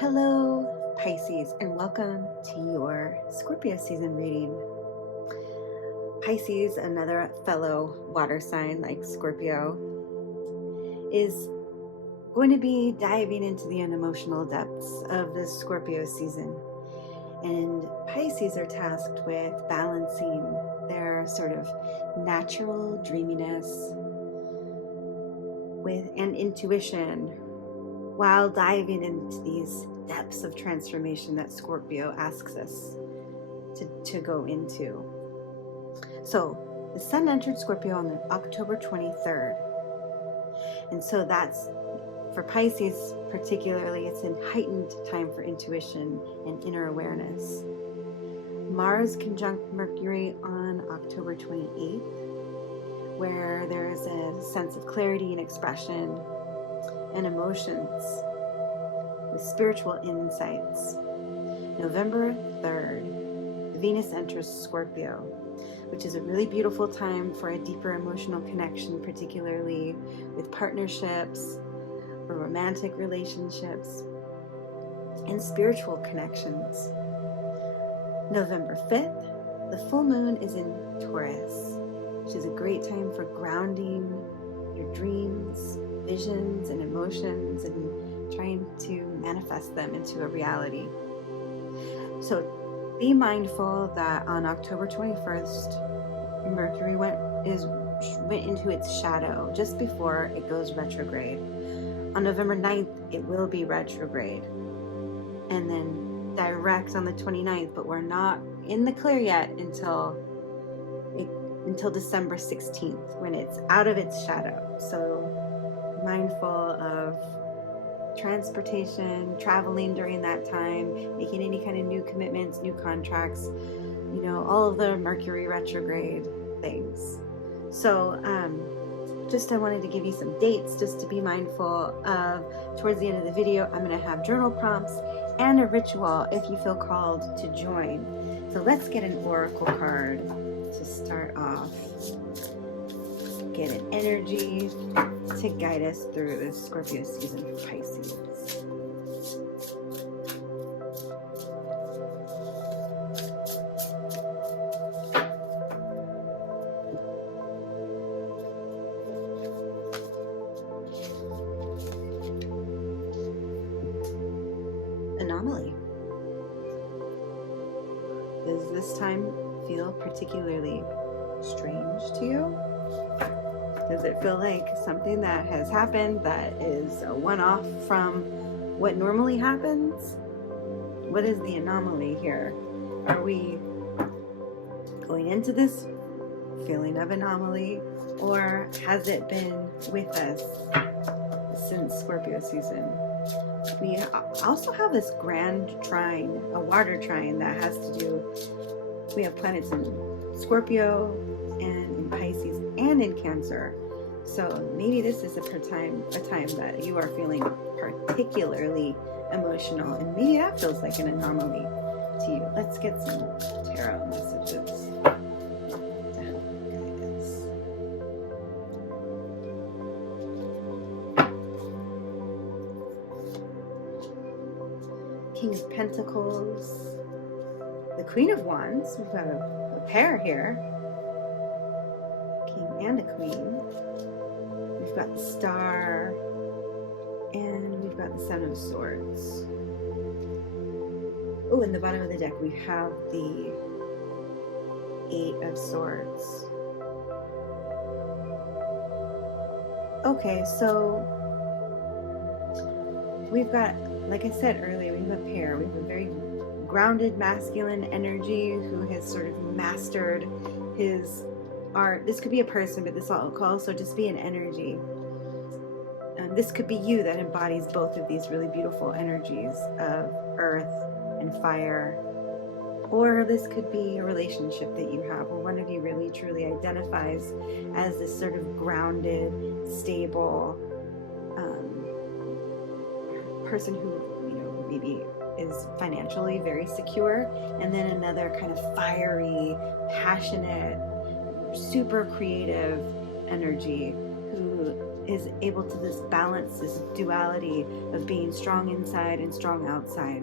Hello, Pisces, and welcome to your Scorpio season reading. Pisces, another fellow water sign like Scorpio, is going to be diving into the unemotional depths of the Scorpio season. And Pisces are tasked with balancing their sort of natural dreaminess and intuition while diving into these depths of transformation that Scorpio asks us to go into. So the sun entered Scorpio on October 23rd. And so that's, for Pisces particularly, it's a heightened time for intuition and inner awareness. Mars conjunct Mercury on October 28th, where there's a sense of clarity and expression and emotions with spiritual insights. November 3rd, Venus enters Scorpio, which is a really beautiful time for a deeper emotional connection, particularly with partnerships or romantic relationships and spiritual connections. November 5th, the full moon is in Taurus, which is a great time for grounding your dreams, visions, and emotions, and trying to manifest them into a reality. So be mindful that on October 21st, Mercury went into its shadow just before it goes retrograde. On November 9th, it will be retrograde, and then direct on the 29th, but we're not in the clear yet until December 16th, when it's out of its shadow. So mindful of transportation, traveling during that time, making any kind of new commitments, new contracts, all of the Mercury retrograde things. So I wanted to give you some dates just to be mindful of. Towards the end of the video, I'm going to have journal prompts and a ritual if you feel called to join. So let's get an oracle card to start off. Get an energy to guide us through this Scorpio season for Pisces. Anomaly. Does this time feel particularly strange to you? Does it feel like something that has happened that is a one-off from what normally happens? What is the anomaly here? Are we going into this feeling of anomaly, or has it been with us since Scorpio season? We also have this grand trine, a water trine that has to do, we have planets in Scorpio and in Pisces and in Cancer. So maybe this is a time that you are feeling particularly emotional, and maybe that feels like an anomaly to you. Let's get some tarot messages to help guide us. King of Pentacles, the Queen of Wands. We've got a pair here, King and a Queen. We've got the Star, and we've got the Seven of Swords. Oh, in the bottom of the deck we have the Eight of Swords. Okay, so we've got, like I said earlier, we have a pair. We have a very grounded masculine energy who has sort of mastered his art. This could be a person, but this could also just be an energy. This could be you that embodies both of these really beautiful energies of earth and fire. Or this could be a relationship that you have where one of you really truly identifies as this sort of grounded, stable person who, maybe is financially very secure, and then another kind of fiery, passionate, super creative energy who is able to this balance, this duality of being strong inside and strong outside.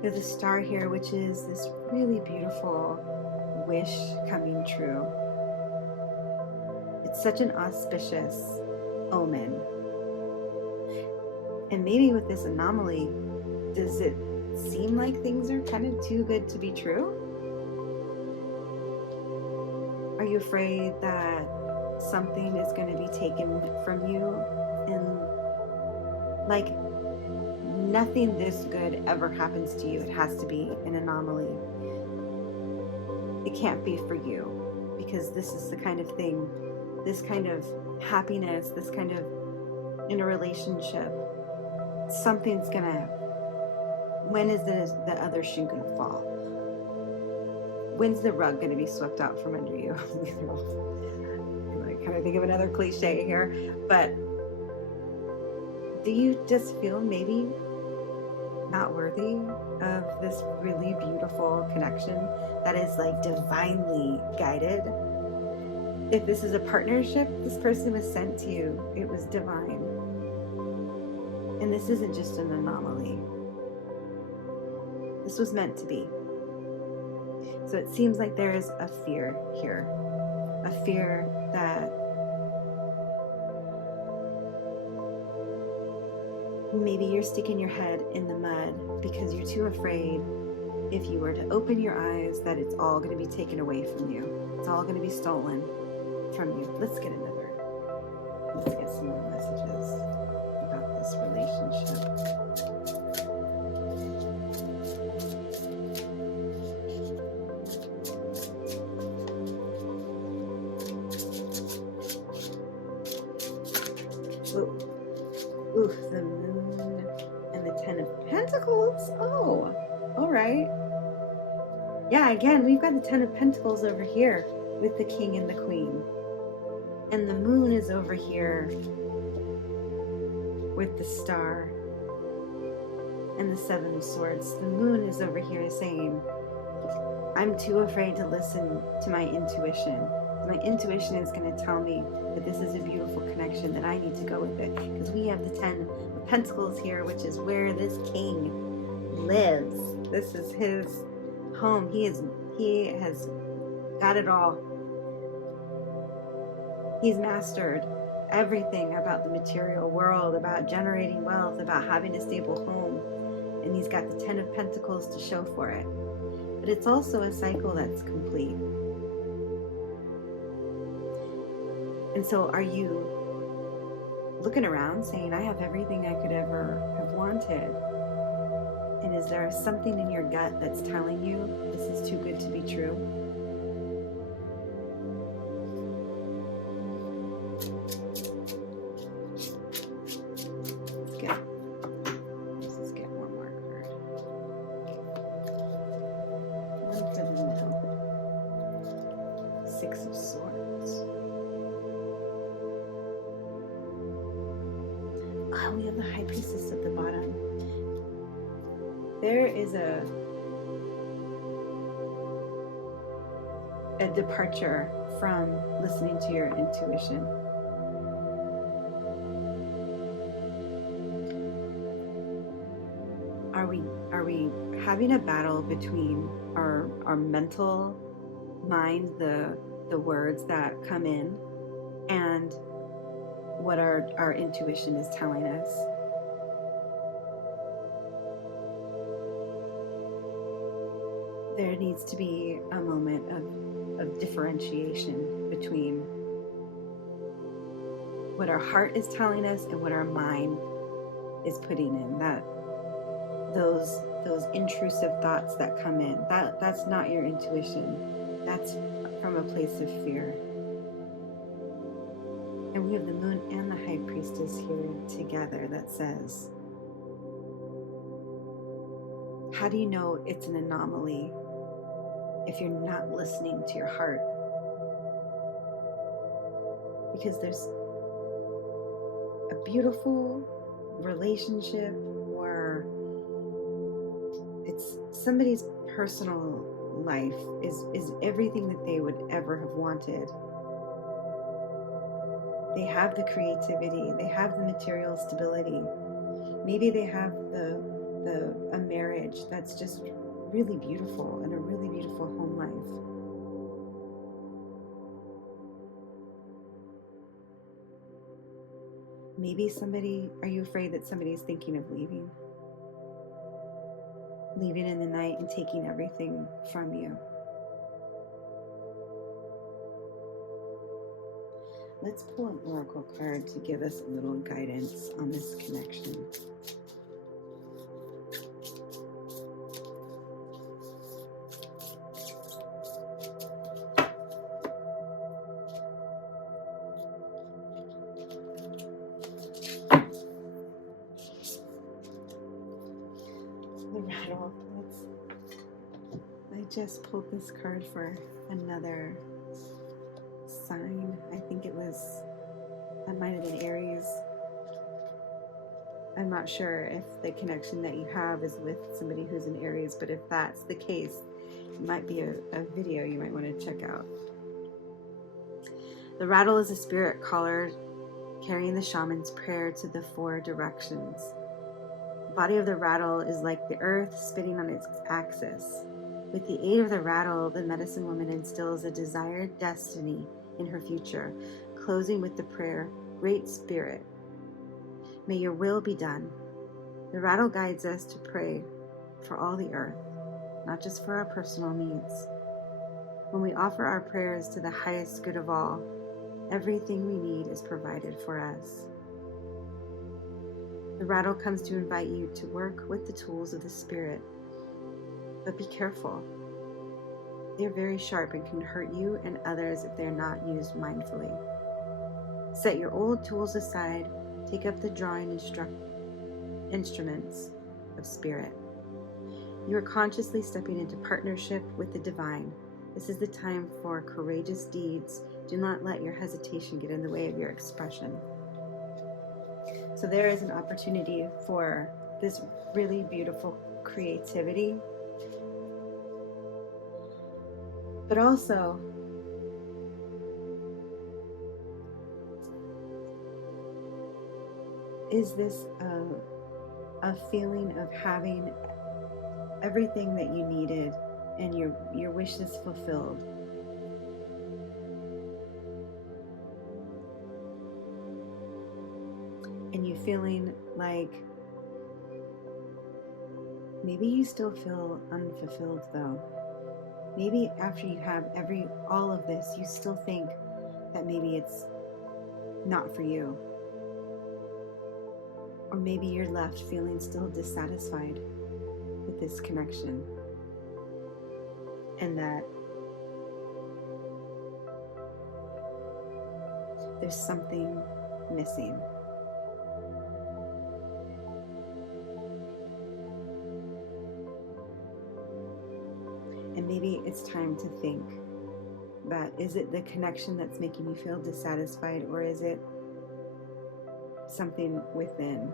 We have the star here, which is this really beautiful wish coming true. It's such an auspicious omen. And maybe with this anomaly, does it seem like things are kind of too good to be true? Are you afraid that something is going to be taken from you? And like nothing this good ever happens to you. It has to be an anomaly. It can't be for you, because this is the kind of thing, this kind of happiness, this kind of, in a relationship, something's gonna, when is the other shoe gonna fall? When's the rug gonna be swept out from under you? I kind of think of another cliche here, but do you just feel maybe not worthy of this really beautiful connection that is like divinely guided? If this is a partnership, this person was sent to you. It was divine. And this isn't just an anomaly. This was meant to be. So it seems like there is a fear here. A fear that maybe you're sticking your head in the mud because you're too afraid, if you were to open your eyes, that it's all going to be taken away from you. It's all going to be stolen from you. Let's get some more messages about this relationship. Ooh, the moon and the 10 of Pentacles. Oh, all right. Yeah, again, we've got the 10 of Pentacles over here with the King and the Queen. And the moon is over here with the star and the 7 of Swords. The moon is over here saying, I'm too afraid to listen to my intuition. My intuition is going to tell me that this is a beautiful connection, that I need to go with it. Because we have the 10 of Pentacles here, which is where this king lives. This is his home. He has got it all. He's mastered everything about the material world, about generating wealth, about having a stable home. And he's got the 10 of Pentacles to show for it. But it's also a cycle that's complete. And so are you looking around saying, I have everything I could ever have wanted? And is there something in your gut that's telling you this is too good to be true? Let's get one more card. One for the middle. 6 of Swords. Oh, we have the High Priestess at the bottom. There is a departure from listening to your intuition. Are we having a battle between our mental mind, the words that come in, and what our intuition is telling us? There needs to be a moment of differentiation between what our heart is telling us and what our mind is putting in. That those intrusive thoughts that come in, that's not your intuition. That's from a place of fear. And we have the moon and the High Priestess here together that says, how do you know it's an anomaly if you're not listening to your heart? Because there's a beautiful relationship where it's somebody's personal life is everything that they would ever have wanted. They have the creativity, they have the material stability. Maybe they have a marriage that's just really beautiful and a really beautiful home life. Maybe are you afraid that somebody's thinking of leaving? Leaving in the night and taking everything from you. Let's pull an oracle card to give us a little guidance on this connection. The rattle. I just pulled this card for another sign. I think it might have been Aries. I'm not sure if the connection that you have is with somebody who's in Aries, but if that's the case, it might be a video you might want to check out. The rattle is a spirit caller carrying the shaman's prayer to the 4 directions. The body of the rattle is like the earth spinning on its axis. With the aid of the rattle, the medicine woman instills a desired destiny in her future, closing with the prayer, Great Spirit, may your will be done. The rattle guides us to pray for all the earth, not just for our personal needs. When we offer our prayers to the highest good of all, everything we need is provided for us. The rattle comes to invite you to work with the tools of the Spirit, but be careful. They're very sharp and can hurt you and others if they're not used mindfully. Set your old tools aside, take up the drawing instruments of Spirit. You are consciously stepping into partnership with the divine. This is the time for courageous deeds. Do not let your hesitation get in the way of your expression. So there is an opportunity for this really beautiful creativity, but also is this a feeling of having everything that you needed and your wishes fulfilled. And you feeling like maybe you still feel unfulfilled though. Maybe after you have all of this, you still think that maybe it's not for you. Or maybe you're left feeling still dissatisfied with this connection. And that there's something missing. And maybe it's time to think that, is it the connection that's making you feel dissatisfied, or is it something within?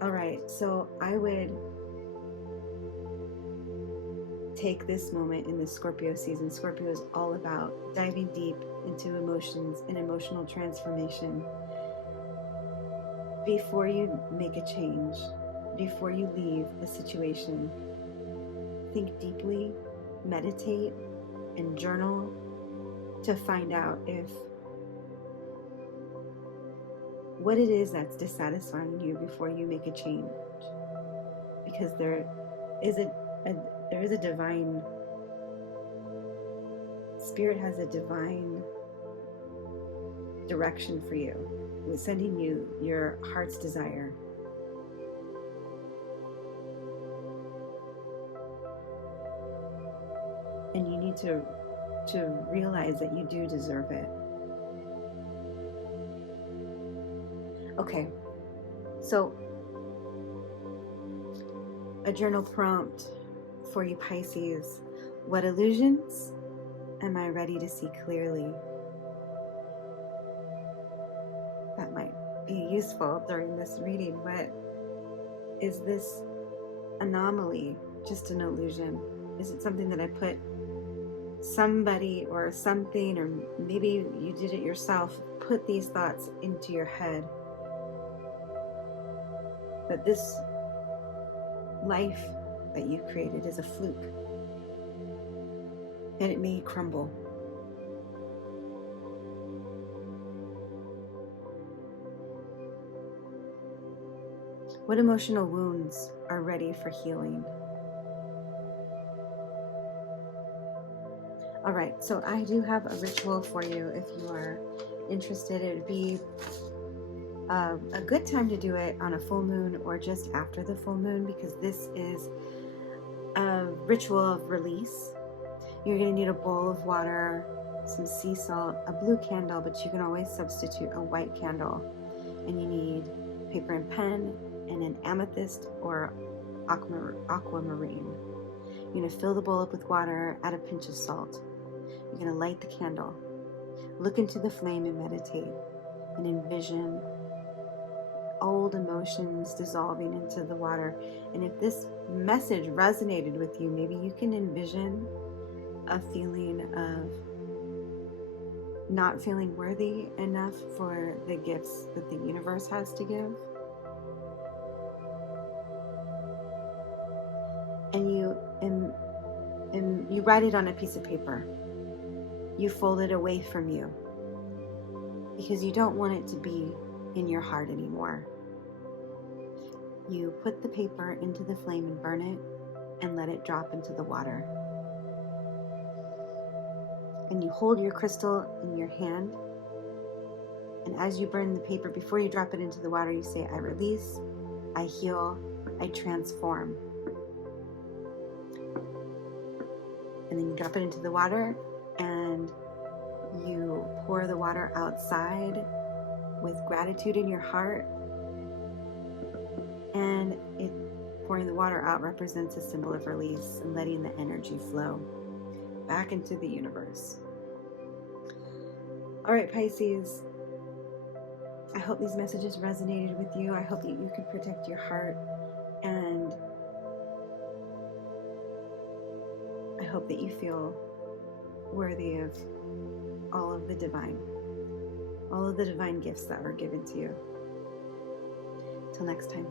All right, so I would take this moment in the Scorpio season. Scorpio is all about diving deep into emotions and emotional transformation. Before you make a change, before you leave a situation, think deeply, meditate, and journal to find out what it is that's dissatisfying you before you make a change. Because there is a divine, Spirit has a divine direction for you, with sending you your heart's desire. And you need to realize that you do deserve it. Okay, so a journal prompt for you Pisces. What illusions am I ready to see clearly? That might be useful during this reading. What is this anomaly just an illusion? Is it something that I put somebody or something, or maybe you did it yourself, put these thoughts into your head that this life that you created is a fluke and it may crumble. What emotional wounds are ready for healing? All right, so I do have a ritual for you if you are interested. It would be a good time to do it on a full moon or just after the full moon, because this is a ritual of release. You're going to need a bowl of water, some sea salt, a blue candle, but you can always substitute a white candle. And you need paper and pen and an amethyst or aquamarine. You're going to fill the bowl up with water, add a pinch of salt. You're going to light the candle, look into the flame and meditate, and envision old emotions dissolving into the water. And if this message resonated with you, maybe you can envision a feeling of not feeling worthy enough for the gifts that the universe has to give. And you write it on a piece of paper. You fold it away from you because you don't want it to be in your heart anymore. You put the paper into the flame and burn it and let it drop into the water. And you hold your crystal in your hand. And as you burn the paper, before you drop it into the water, you say, I release, I heal, I transform. And then you drop it into the water and you pour the water outside with gratitude in your heart. And pouring the water out represents a symbol of release and letting the energy flow back into the universe. All right, Pisces, I hope these messages resonated with you. I hope that you can protect your heart, and I hope that you feel worthy of all of the divine gifts that were given to you. Till next time.